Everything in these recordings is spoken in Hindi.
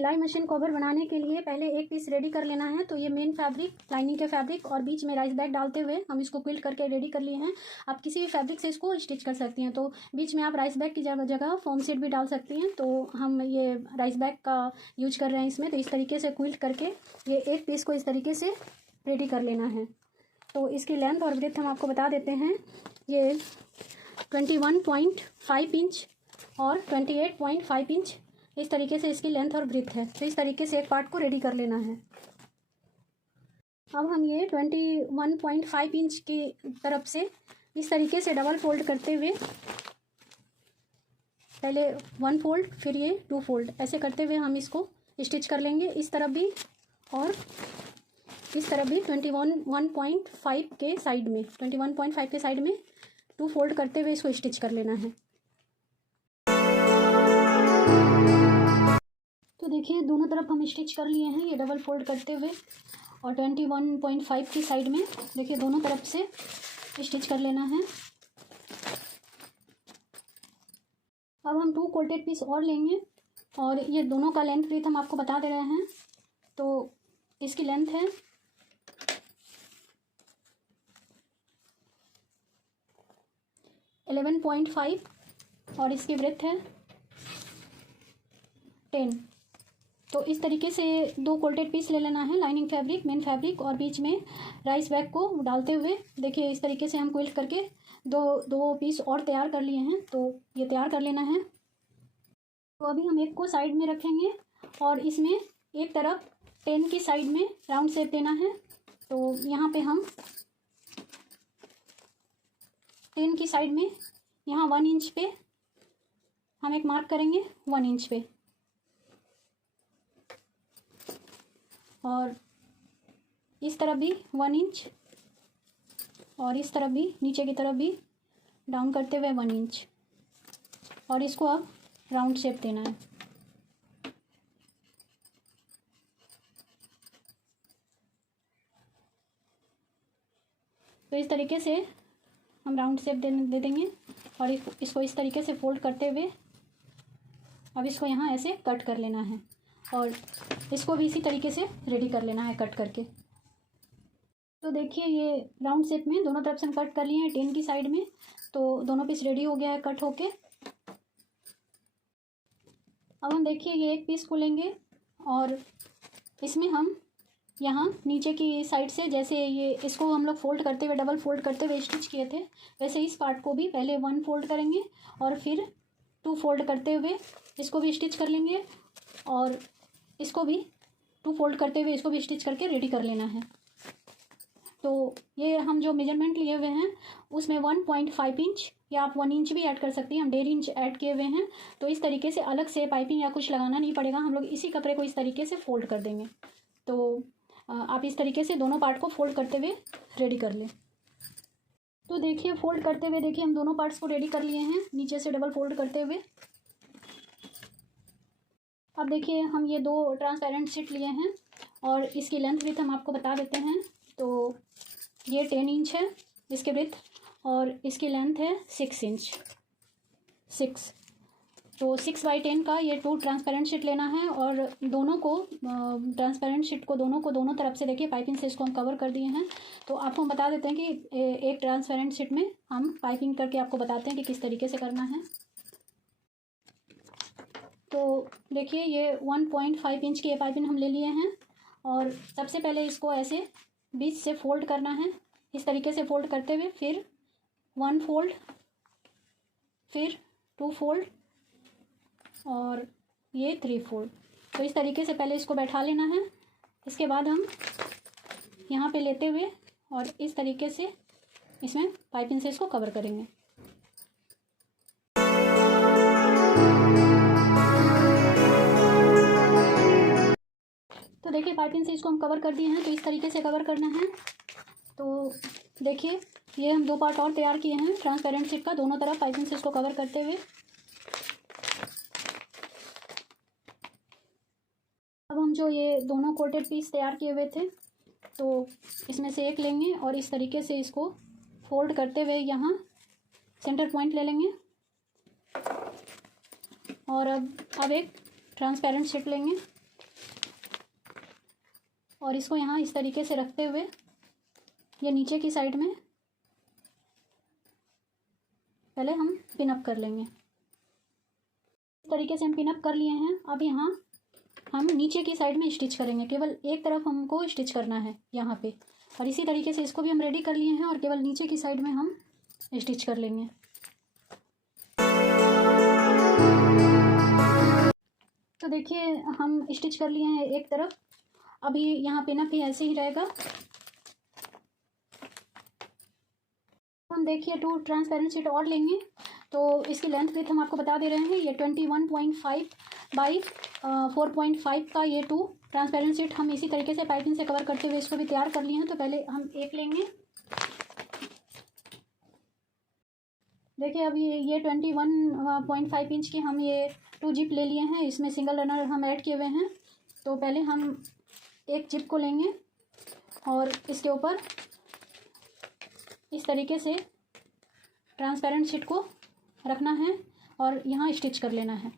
सिलाई मशीन कवर बनाने के लिए पहले एक पीस रेडी कर लेना है। तो ये मेन फैब्रिक, लाइनिंग के फैब्रिक और बीच में राइस बैग डालते हुए हम इसको क्विल्ट करके रेडी कर लिए हैं। आप किसी भी फैब्रिक से इसको स्टिच कर सकती हैं। तो बीच में आप राइस बैग की जगह फॉर्म सेट भी डाल सकती हैं। तो हम ये राइस बैग का यूज कर रहे हैं इसमें। तो इस तरीके से क्विल्ट करके ये एक पीस को इस तरीके से रेडी कर लेना है। तो इसकी लेंथ और ब्रेथ हम आपको बता देते हैं। ये 21.5 इंच और 28.5 इंच इस तरीके से इसकी लेंथ और ब्रेथ है। तो इस तरीके से एक पार्ट को रेडी कर लेना है। अब हम ये 21.5 इंच की तरफ से इस तरीके से डबल फोल्ड करते हुए, पहले 1 फोल्ड फिर ये 2 फोल्ड, ऐसे करते हुए हम इसको स्टिच कर लेंगे। इस तरफ भी और इस तरफ भी 21.5 के साइड में 21.5 के साइड में 2 फोल्ड करते हुए इसको स्टिच कर लेना है। तो देखिए दोनों तरफ हम स्टिच कर लिए हैं ये डबल फोल्ड करते हुए, और 21.5 की साइड में देखिए दोनों तरफ से स्टिच कर लेना है। अब हम 2 कोटेड पीस और लेंगे और ये दोनों का लेंथ ब्रेथ हम आपको बता दे रहे हैं। तो इसकी लेंथ है 11.5 और इसकी ब्रेथ है 10। तो इस तरीके से 2 कोटेड पीस ले लेना है, लाइनिंग फैब्रिक, मेन फैब्रिक और बीच में राइस बैग को डालते हुए देखिए इस तरीके से हम क्विल्ट करके दो पीस और तैयार कर लिए हैं। तो ये तैयार कर लेना है। तो अभी हम एक को साइड में रखेंगे और इसमें एक तरफ 10 की साइड में राउंड शेप देना है। तो यहाँ पे हम 10 की साइड में यहाँ 1 इंच पे हम एक मार्क करेंगे, 1 इंच पे, और इस तरफ भी 1 इंच और इस तरफ भी नीचे की तरफ भी डाउन करते हुए 1 इंच, और इसको अब राउंड शेप देना है। तो इस तरीके से हम राउंड शेप दे देंगे और इसको इस तरीके से फोल्ड करते हुए अब इसको यहाँ ऐसे कट कर लेना है और इसको भी इसी तरीके से रेडी कर लेना है कट करके। तो देखिए ये राउंड शेप में दोनों तरफ से हम कट कर लिए हैं 10 की साइड में। तो दोनों पीस रेडी हो गया है कट होके। अब हम देखिए ये एक पीस को लेंगे और इसमें हम यहाँ नीचे की साइड से, जैसे ये इसको हम लोग फोल्ड करते हुए डबल फोल्ड करते हुए स्टिच किए थे, वैसे इस पार्ट को भी पहले 1 फोल्ड करेंगे और फिर 2 फोल्ड करते हुए इसको भी स्टिच कर लेंगे और इसको भी 2 फोल्ड करते हुए इसको भी स्टिच करके रेडी कर लेना है। तो ये हम जो मेजरमेंट लिए हुए हैं उसमें 1.5 इंच या आप 1 इंच भी ऐड कर सकती हैं, हम 1.5 इंच ऐड किए हुए हैं। तो इस तरीके से अलग से पाइपिंग या कुछ लगाना नहीं पड़ेगा, हम लोग इसी कपड़े को इस तरीके से फोल्ड कर देंगे। तो आप इस तरीके से दोनों पार्ट को फोल्ड करते हुए रेडी कर लें। तो देखिए फोल्ड करते हुए देखिए हम दोनों पार्ट्स को रेडी कर लिए हैं नीचे से डबल फोल्ड करते हुए। अब देखिए हम ये 2 ट्रांसपेरेंट शीट लिए हैं और इसकी लेंथ विड्थ हम आपको बता देते हैं। तो ये 10 इंच है इसके विड्थ और इसकी लेंथ है 6 इंच 6। तो 6/10 का ये 2 ट्रांसपेरेंट शीट लेना है और दोनों को ट्रांसपेरेंट शीट को दोनों तरफ से देखिए पाइपिंग से इसको हम कवर कर दिए हैं। तो आपको हम बता देते हैं कि एक ट्रांसपेरेंट शीट में हम पाइपिंग करके आपको बताते हैं कि किस तरीके से करना है। तो देखिए ये 1.5 इंच की ये पाइपिंग हम ले लिए हैं और सबसे पहले इसको ऐसे बीच से फोल्ड करना है, इस तरीके से फोल्ड करते हुए फिर 1 फोल्ड फिर 2 फोल्ड और ये 3 फोल्ड। तो इस तरीके से पहले इसको बैठा लेना है। इसके बाद हम यहाँ पे लेते हुए और इस तरीके से इसमें पाइपिंग से इसको कवर करेंगे। तो देखिए पाइपिंग से इसको हम कवर कर दिए हैं। तो इस तरीके से कवर करना है। तो देखिए ये हम 2 पार्ट और तैयार किए हैं ट्रांसपेरेंट शीट का, दोनों तरफ पाइपिंग से इसको कवर करते हुए। अब हम जो ये दोनों कोटेड पीस तैयार किए हुए थे तो इसमें से एक लेंगे और इस तरीके से इसको फोल्ड करते हुए यहाँ सेंटर पॉइंट ले लेंगे और अब एक ट्रांसपेरेंट शीट लेंगे और इसको यहाँ इस तरीके से रखते हुए ये नीचे की साइड में पहले हम पिनअप कर लेंगे। इस तरीके से हम पिनअप कर लिए हैं। अब यहाँ हम नीचे की साइड में स्टिच करेंगे, केवल एक तरफ हमको स्टिच करना है यहाँ पे। और इसी तरीके से इसको भी हम रेडी कर लिए हैं और केवल नीचे की साइड में हम स्टिच कर लेंगे। तो देखिए हम स्टिच कर लिए हैं एक तरफ। अभी यहाँ पिनअप भी ऐसे ही रहेगा। हम देखिए 2 ट्रांसपेरेंट शीट और लेंगे। तो इसकी लेंथ विड्थ हम आपको बता दे रहे हैं, ये 21.5 बाई 4.5 का ये 2 ट्रांसपेरेंट शीट हम इसी तरीके से पाइपिंग से कवर करते हुए इसको भी तैयार कर लिए हैं। तो पहले हम एक लेंगे। देखिए अभी ये 21.5 इंच की हम ये 2 जिप ले लिए हैं। इसमें सिंगल रनर हम ऐड किए हुए हैं। तो पहले हम एक जिप को लेंगे और इसके ऊपर इस तरीके से ट्रांसपेरेंट शीट को रखना है और यहाँ स्टिच कर लेना है।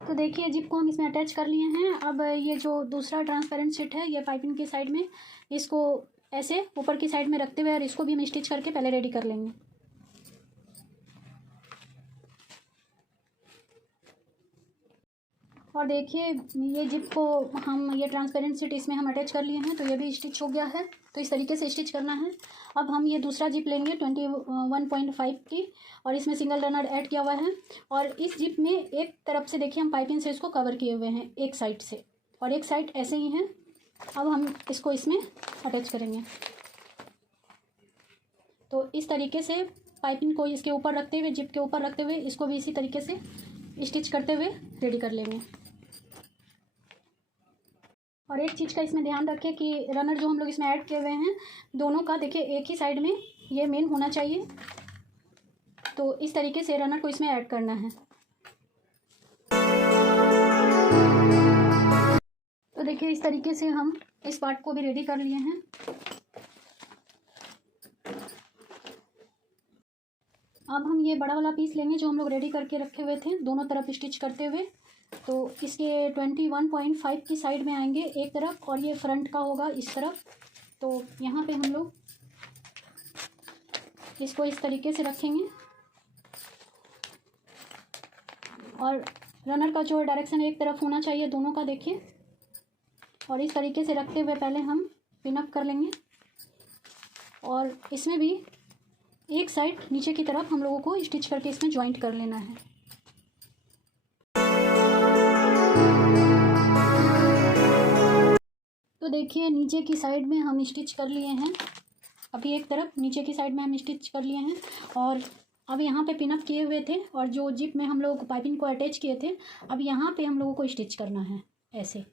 तो देखिए जिप को हम इसमें अटैच कर लिए हैं। अब ये जो दूसरा ट्रांसपेरेंट शीट है ये पाइपिंग की साइड में, इसको ऐसे ऊपर की साइड में रखते हुए और इसको भी हम स्टिच करके पहले रेडी कर लेंगे। और देखिए ये जिप को हम ये ट्रांसपेरेंट शीट इसमें हम अटैच कर लिए हैं। तो ये भी स्टिच हो गया है। तो इस तरीके से स्टिच करना है। अब हम ये दूसरा जिप लेंगे 21.5 की और इसमें सिंगल रनर ऐड किया हुआ है। और इस जिप में एक तरफ से देखिए हम पाइपिंग से इसको कवर किए हुए हैं एक साइड से, और एक साइड ऐसे ही है। अब हम इसको इसमें अटैच करेंगे। तो इस तरीके से पाइपिंग को इसके ऊपर रखते हुए, जिप के ऊपर रखते हुए इसको भी इसी तरीके से स्टिच करते हुए रेडी कर लेंगे। और एक चीज़ का इसमें ध्यान रखें कि रनर जो हम लोग इसमें ऐड किए हुए हैं दोनों का देखिए एक ही साइड में ये मेन होना चाहिए। तो इस तरीके से रनर को इसमें ऐड करना है। तो देखिए इस तरीके से हम इस पार्ट को भी रेडी कर लिए हैं। अब हम ये बड़ा वाला पीस लेंगे जो हम लोग रेडी करके रखे हुए थे दोनों तरफ स्टिच करते हुए। तो इसके 21.5 की साइड में आएंगे एक तरफ और ये फ्रंट का होगा इस तरफ। तो यहाँ पे हम लोग इसको इस तरीके से रखेंगे और रनर का जो डायरेक्शन एक तरफ होना चाहिए दोनों का देखिए। और इस तरीके से रखते हुए पहले हम पिनअप कर लेंगे और इसमें भी एक साइड नीचे की तरफ हम लोगों को स्टिच करके इसमें ज्वाइंट कर लेना है। तो देखिए नीचे की साइड में हम स्टिच कर लिए हैं। अभी एक तरफ नीचे की साइड में हम स्टिच कर लिए हैं और अब यहाँ पे पिनअप किए हुए थे और जो जिप में हम लोग पाइपिंग को अटैच किए थे अब यहाँ पे हम लोगों को स्टिच करना है ऐसे।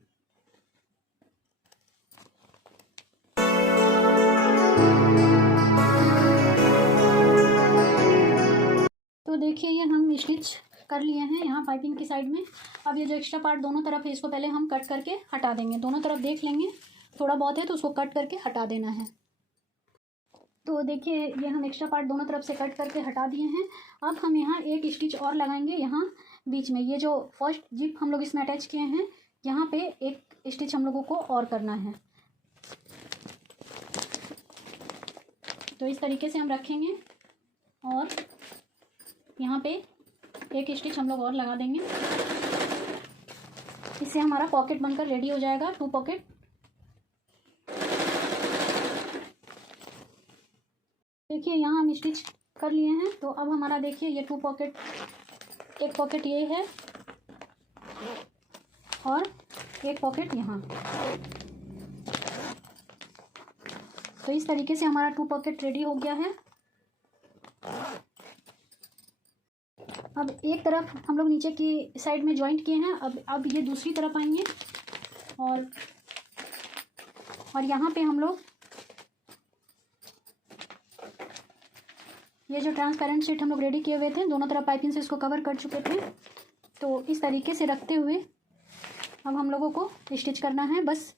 तो देखिए ये हम स्टिच कर लिए हैं यहाँ पाइपिंग की साइड में। अब ये जो एक्स्ट्रा पार्ट दोनों तरफ है इसको पहले हम कट करके हटा देंगे। दोनों तरफ देख लेंगे, थोड़ा बहुत है तो उसको कट करके हटा देना है। तो देखिए ये हम एक्स्ट्रा पार्ट दोनों तरफ से कट करके हटा दिए हैं। अब हम यहाँ एक स्टिच और लगाएंगे यहाँ बीच में। ये जो फर्स्ट जिप हम लोग इसमें अटैच किए हैं यहाँ पे एक स्टिच हम लोगों को और करना है। तो इस तरीके से हम रखेंगे और यहाँ पे एक स्टिच हम लोग और लगा देंगे। इससे हमारा पॉकेट बनकर रेडी हो जाएगा, 2 पॉकेट। देखिए यहाँ हम स्टिच कर लिए हैं। तो अब हमारा देखिए ये 2 पॉकेट, एक पॉकेट ये है और एक पॉकेट यहाँ। तो इस तरीके से हमारा 2 पॉकेट रेडी हो गया है। अब एक तरफ हम लोग नीचे की साइड में जॉइंट किए हैं। अब ये दूसरी तरफ आएंगे और यहाँ पे हम लोग ये जो ट्रांसपेरेंट शीट हम लोग रेडी किए हुए थे दोनों तरफ पाइपिंग से इसको कवर कर चुके थे। तो इस तरीके से रखते हुए अब हम लोगों को स्टिच करना है बस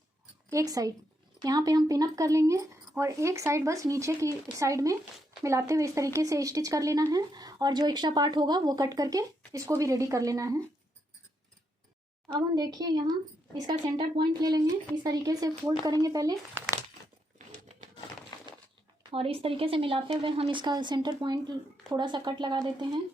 एक साइड। यहाँ पे हम पिनअप कर लेंगे और एक साइड बस नीचे की साइड में मिलाते हुए इस तरीके से स्टिच कर लेना है और जो एक्स्ट्रा पार्ट होगा वो कट करके इसको भी रेडी कर लेना है। अब हम देखिए यहाँ इसका सेंटर पॉइंट ले लेंगे, इस तरीके से फोल्ड करेंगे पहले और इस तरीके से मिलाते हुए हम इसका सेंटर पॉइंट थोड़ा सा कट लगा देते हैं।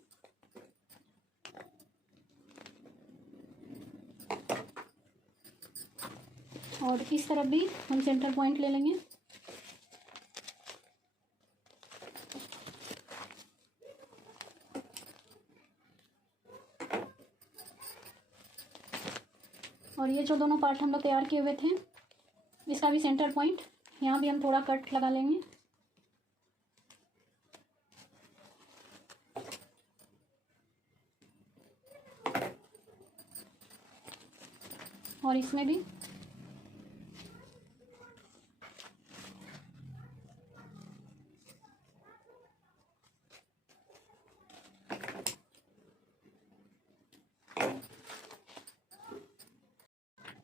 और इस तरफ भी हम सेंटर पॉइंट ले लेंगे। और ये जो दोनों पार्ट हम लोग तैयार किए हुए थे, इसका भी सेंटर पॉइंट यहाँ भी हम थोड़ा कट लगा लेंगे। और इसमें भी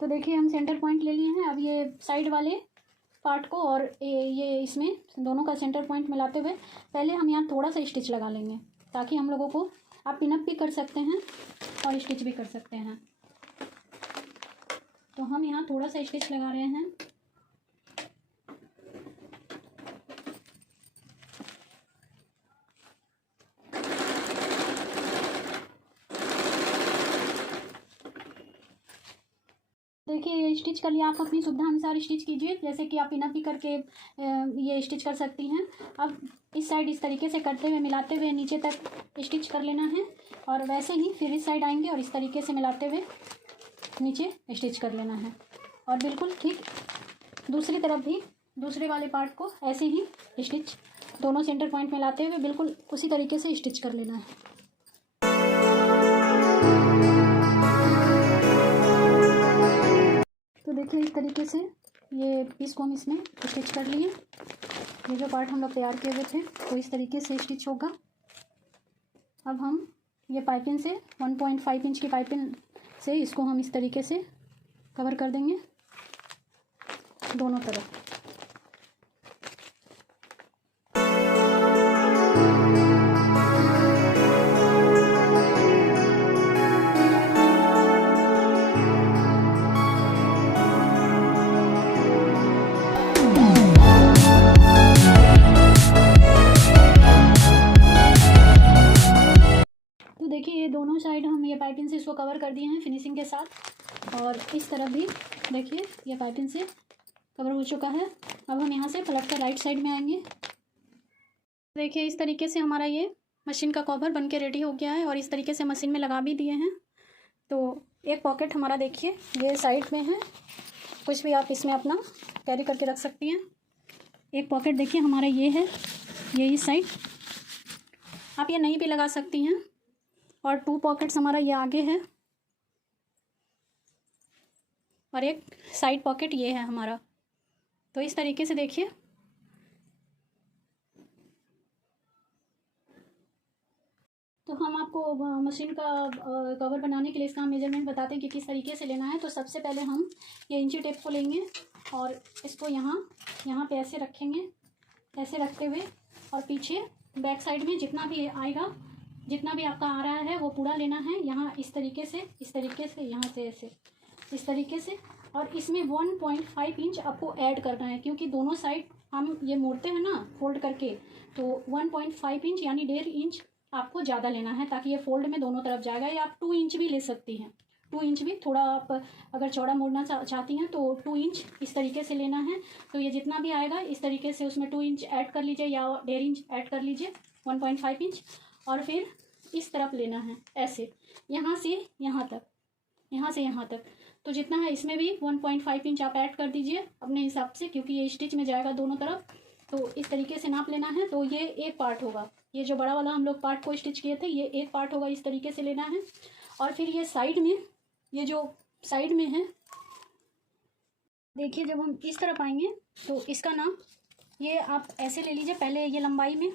तो देखिए हम सेंटर पॉइंट ले लिए हैं। अब ये साइड वाले पार्ट को और ये इसमें दोनों का सेंटर पॉइंट मिलाते हुए पहले हम यहाँ थोड़ा सा स्टिच लगा लेंगे, ताकि हम लोगों को आप पिनअप भी कर सकते हैं और स्टिच भी कर सकते हैं। तो हम यहाँ थोड़ा सा स्टिच लगा रहे हैं। देखिए ये स्टिच कर लिया, आप अपनी सुविधा अनुसार स्टिच कीजिए, जैसे कि आप पिनअप भी करके ये स्टिच कर सकती हैं। अब इस साइड इस तरीके से करते हुए मिलाते हुए नीचे तक स्टिच कर लेना है और वैसे ही फिर इस साइड आएंगे और इस तरीके से मिलाते हुए नीचे स्टिच कर लेना है। और बिल्कुल ठीक दूसरी तरफ भी दूसरे वाले पार्ट को ऐसे ही स्टिच दोनों सेंटर पॉइंट मिलाते हुए बिल्कुल उसी तरीके से स्टिच कर लेना है। तो देखिए इस तरीके से ये पीस को हम इसमें स्टिच कर लिए। ये जो पार्ट हम लोग तैयार किए हुए थे तो इस तरीके से स्टिच होगा। अब हम ये पाइपिंग से 1.5 इंच की पाइपिंग से इसको हम इस तरीके से कवर कर देंगे दोनों तरफ। देखिए ये दोनों साइड हम ये पाइपिंग से इसको कवर कर दिए हैं फिनिशिंग के साथ। और इस तरफ भी देखिए ये पाइपिंग से कवर हो चुका है। अब हम यहाँ से पलट कर राइट साइड में आएंगे। देखिए इस तरीके से हमारा ये मशीन का कवर बन के रेडी हो गया है और इस तरीके से मशीन में लगा भी दिए हैं। तो एक पॉकेट हमारा देखिए ये साइड में है, कुछ भी आप इसमें अपना कैरी करके रख सकती हैं। एक पॉकेट देखिए हमारा ये है, ये इस साइड आप ये नहीं भी लगा सकती हैं। और 2 पॉकेट्स हमारा ये आगे है और एक साइड पॉकेट ये है हमारा। तो इस तरीके से देखिए तो हम आपको मशीन का कवर बनाने के लिए इसका मेजरमेंट बताते हैं कि किस तरीके से लेना है। तो सबसे पहले हम ये इंची टेप को लेंगे और इसको यहाँ पे ऐसे रखेंगे, ऐसे रखते हुए और पीछे बैक साइड में जितना भी आएगा, जितना भी आपका आ रहा है वो पूरा लेना है। यहाँ इस तरीके से यहाँ से ऐसे इस तरीके से। और इसमें 1.5 इंच आपको ऐड करना है, क्योंकि दोनों साइड हम ये मोड़ते हैं ना फोल्ड करके, तो 1.5 इंच यानी 1.5 इंच आपको ज़्यादा लेना है, ताकि ये फोल्ड में दोनों तरफ जाएगा। या आप 2 इंच भी ले सकती हैं, 2 इंच भी थोड़ा आप अगर चौड़ा मोड़ना चाहती हैं तो 2 इंच इस तरीके से लेना है। तो ये जितना भी आएगा इस तरीके से उसमें 2 इंच ऐड कर लीजिए या 1.5 इंच ऐड कर लीजिए, 1.5 इंच। और फिर इस तरफ लेना है ऐसे, यहाँ से यहाँ तक, यहाँ से यहाँ तक। तो जितना है इसमें भी 1.5 इंच आप ऐड कर दीजिए अपने हिसाब से, क्योंकि ये स्टिच में जाएगा दोनों तरफ। तो इस तरीके से नाप लेना है। तो ये एक पार्ट होगा, ये जो बड़ा वाला हम लोग पार्ट को स्टिच किए थे ये एक पार्ट होगा, इस तरीके से लेना है। और फिर ये साइड में, ये जो साइड में है देखिए, जब हम इस तरफ आएंगे तो इसका नाप ये आप ऐसे ले लीजिए। पहले ये लंबाई में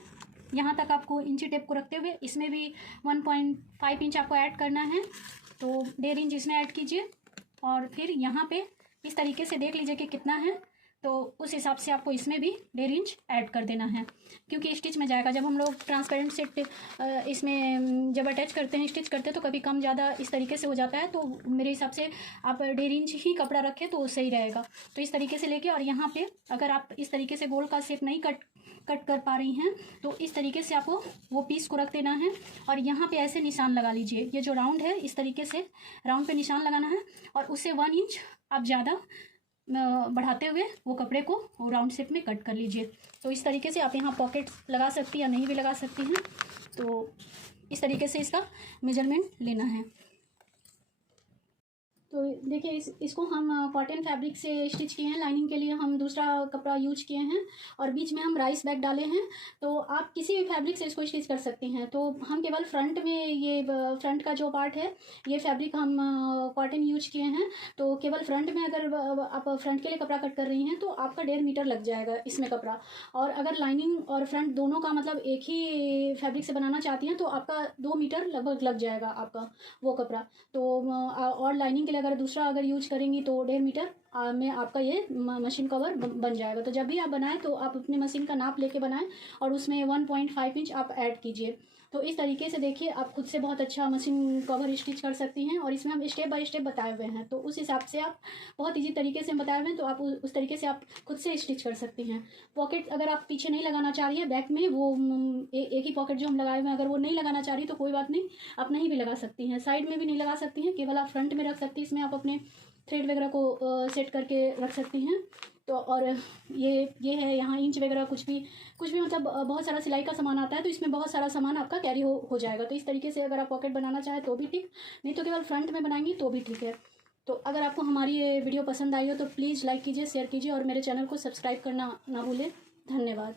यहाँ तक आपको इंची टेप को रखते हुए इसमें भी 1.5 इंच आपको ऐड करना है, तो 1.5 इंच इसमें ऐड कीजिए। और फिर यहाँ पे इस तरीके से देख लीजिए कि कितना है, तो उस हिसाब से आपको इसमें भी 1.5 इंच ऐड कर देना है, क्योंकि स्टिच में जाएगा। जब हम लोग ट्रांसपेरेंट से इसमें जब अटैच करते हैं, स्टिच करते हैं, तो कभी कम ज़्यादा इस तरीके से हो जाता है। तो मेरे हिसाब से आप 1.5 इंच ही कपड़ा रखें तो सही रहेगा। तो इस तरीके से लेके, और यहाँ पे अगर आप इस तरीके से गोल का शेप नहीं कट कर पा रही हैं तो इस तरीके से आपको वो पीस को रख देना है, और यहाँ पे ऐसे निशान लगा लीजिए। ये जो राउंड है इस तरीके से राउंड पे निशान लगाना है, और उससे 1 इंच आप ज़्यादा बढ़ाते हुए वो कपड़े को राउंड शेप में कट कर लीजिए। तो इस तरीके से आप यहाँ पॉकेट लगा सकती या नहीं भी लगा सकती हैं। तो इस तरीके से इसका मेजरमेंट लेना है। तो देखिए इसको हम कॉटन फैब्रिक से स्टिच किए हैं। लाइनिंग के लिए हम दूसरा कपड़ा यूज किए हैं, और बीच में हम राइस बैग डाले हैं। तो आप किसी भी फैब्रिक से इसको स्टिच कर सकती हैं। तो हम केवल फ्रंट में, ये फ्रंट का जो पार्ट है, ये फैब्रिक हम कॉटन यूज किए हैं। तो केवल फ्रंट में अगर आप फ्रंट के लिए कपड़ा कट कर रही हैं तो आपका 1.5 मीटर लग जाएगा इसमें कपड़ा। और अगर लाइनिंग और फ्रंट दोनों का मतलब एक ही फैब्रिक से बनाना चाहती हैं तो आपका 2 मीटर लगभग लग जाएगा आपका वो कपड़ा। तो और लाइनिंग के लिए अगर दूसरा अगर यूज करेंगी तो 1.5 मीटर में आपका ये मशीन कवर बन जाएगा। तो जब भी आप बनाएं तो आप अपनी मशीन का नाप लेके बनाएं, और उसमें 1.5 इंच आप ऐड कीजिए। तो इस तरीके से देखिए आप खुद से बहुत अच्छा मशीन कवर स्टिच कर सकती हैं, और इसमें हम स्टेप बाय स्टेप बताए हुए हैं। तो उस हिसाब से आप बहुत ईजी तरीके से बताए हुए हैं, तो आप उस तरीके से आप खुद से स्टिच कर सकती हैं। पॉकेट अगर आप पीछे नहीं लगाना चाह रही है बैक में, वो एक ही पॉकेट जो हम लगाए हुए हैं, अगर वो नहीं लगाना चाह रही तो कोई बात नहीं, आप नहीं भी लगा सकती हैं। साइड में भी नहीं लगा सकती हैं, केवल आप फ्रंट में रख सकती हैं। इसमें आप अपने थ्रेड वगैरह को सेट करके रख सकती हैं। तो और ये है यहाँ इंच वगैरह कुछ भी मतलब बहुत सारा सिलाई का सामान आता है, तो इसमें बहुत सारा सामान आपका कैरी हो जाएगा। तो इस तरीके से अगर आप पॉकेट बनाना चाहें तो भी ठीक, नहीं तो केवल फ्रंट में बनाएंगी तो भी ठीक है। तो अगर आपको हमारी ये वीडियो पसंद आई हो तो प्लीज़ लाइक कीजिए, शेयर कीजिए, और मेरे चैनल को सब्सक्राइब करना ना भूलें। धन्यवाद।